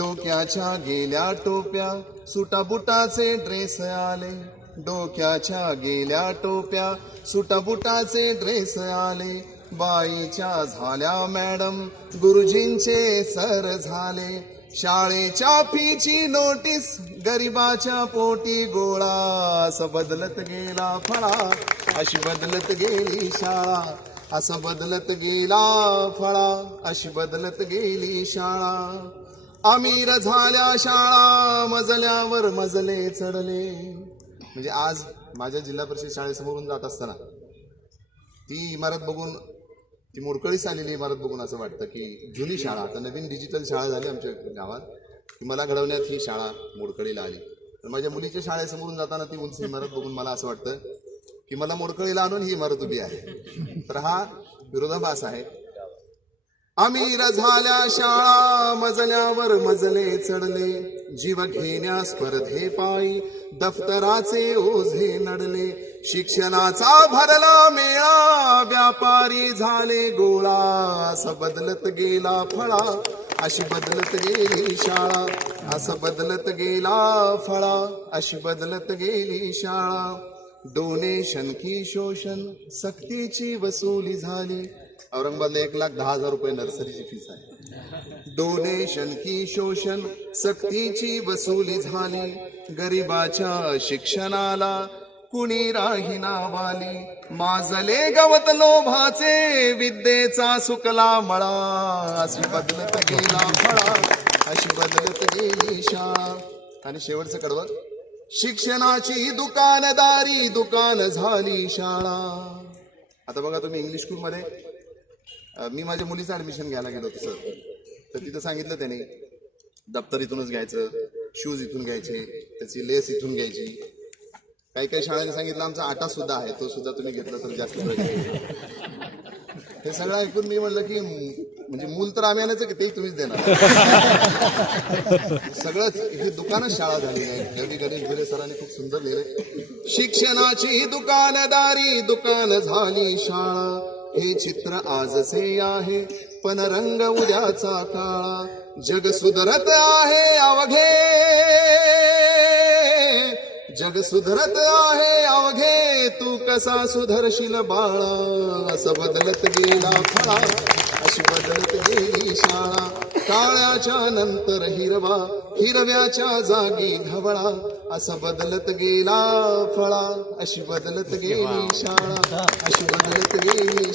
डोक्याच्या गेल्या टोप्या सुटाबुटाचे ड्रेस आले, डोक्याच्या गेल्या टोप्या सुटाबुटाचे ड्रेस आले, बाईच्या झाल्या मॅडम गुरुजींचे सर झाले, शाळेच्या फीची नोटीस गरिबाच्या पोटी गोळा, असं बदलत गेला फळा, अशी बदलत गेली शाळा, असं बदलत गेला फळा, अशी बदलत गेली शाळा. अमीर झाल्या शाळा मजल्यावर मजले चढले. म्हणजे आज माझ्या जिल्हा परिषद शाळेसमोरून जात असताना ती इमारत बघून, ती मोडकळीस आलेली इमारत बघून असं वाटतं की जुनी शाळा, आता नवीन डिजिटल शाळा झाली आमच्या गावात, की मला घडवण्यात ही शाळा मोडकळीला आली. तर माझ्या मुलीच्या शाळेसमोरून जाताना ती उंच इमारत बघून मला असं वाटतं की मला मोडकळीला आणून ही इमारत उभी आहे. तर हा विरोधाभास आहे. अमीर झाल्या शाळा मजल्यावर मजले चढले, जीव घेण्या स्पर्धे पायी दफ्तराचे ओझे नडले, शिक्षणाचा भरला मेळा व्यापारी झाले गोळा, असं बदलत गेला फळा, अशी बदलत गेली शाळा, असं बदलत गेला फळा, अशी बदलत गेली शाळा. डोनेशन की शोषण सक्तीची वसुली झाली. औरंगाबादला 1,10,000 रुपये नर्सरीची फीस आहे. डोनेशन की शोषण सक्तीची वसुली झाली, गरिबाच्या शिक्षणाला कुणी राहीना वाली, माजले गवत लोभाचे विद्येचा सुकला मळा, अशी बदलत गेला फळा, अशी बदलत गेली शाळा. आणि शेवटचं कडवं, शिक्षणाची दुकानदारी दुकान झाली शाळा. आता बघा तुम्ही इंग्लिश स्कूलमध्ये मी माझ्या मुलीचं ऍडमिशन घ्यायला गेलो होतो सर, तर तिथं सांगितलं त्याने दप्तर इथूनच घ्यायचं, शूज इथून घ्यायचे, त्याची लेस इथून घ्यायची. काही काही शाळांनी सांगितलं आमचा आटा सुद्धा आहे, तो सुद्धा तुम्ही घेतला तर जास्त पैसे. हे सगळं ऐकून मी म्हणलं की म्हणजे मूल तर आम्ही आणायचं की ते तुम्हीच देणार. सगळंच हे दुकानच शाळा झाली नाही. कवी गणेश भिरे सरांनी खूप सुंदर लिहिले, शिक्षणाची दुकानदारी दुकान झाली शाळा. हे चित्र आजचे आहे पण रंग उद्याचा काळा, जग सुधरत आहे अवघे, जग सुधरत आहे अवघे, तू कसा सुधरशील बाळा, असं बदलत गेला फळा, अशी बदलत गेली शाळा. काळ्याच्या नंतर हिरवा, हिरव्याच्या जागी धवळा, असं बदलत गेला फळा, अशी बदलत गेली शाळा, अशी बदलत गेली.